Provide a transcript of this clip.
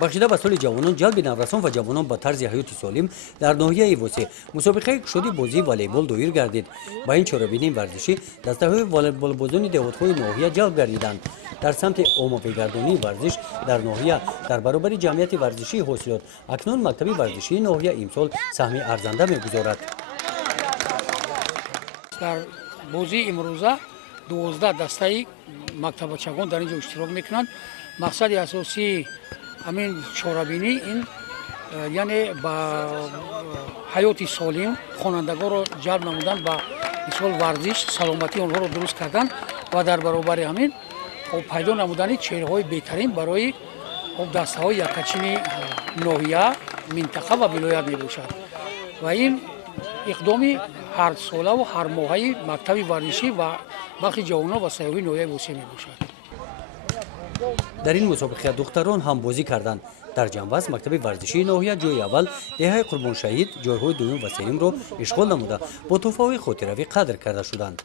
بخشیده به سال جوانان جلب نوسان و جوانان با طرز حیات سالم در ناحیه وسیع مسابقه کشتی بازی والیبال دایر گردید. با این چاره‌بینی ورزشی دسته‌های والیبال بازان دهات‌های ناحیه جلب گردیدند. در سمت عمومی‌گردانی ورزش در ناحیه در برابر جمعیت ورزشی حاصلات اکنون مکتب ورزشی ناحیه امسال سهم ارزنده می‌گذارد. در بازی امروزه 12 دسته مکتبچگان در اینجا اشتراک میکنند. مقصد اساسی همین چاره‌بینی این یعنی با حیات سالم خوانندگان را جلب نمودن با مثال ورزش سلامتی آنها را درست کردن و در برابر همین پیدا نمودن چهره‌های بهترین برای دسته‌های یکچین ناحیه منطقه و ولایت میباشد و این اقدامی هر ساله و هر ماهه مکتب ورزشی و بخش جوانان و سیاحی ناحیه وسیع میباشد. در این مسابقه دختران هم بازی کردند. در جنبش مکتب ورزشی ناحیه جای اول دهه قربان شهید جایهای دوم و سوم را اشغال نموده با تحفه‌های خاطروی قدر کرده شدند.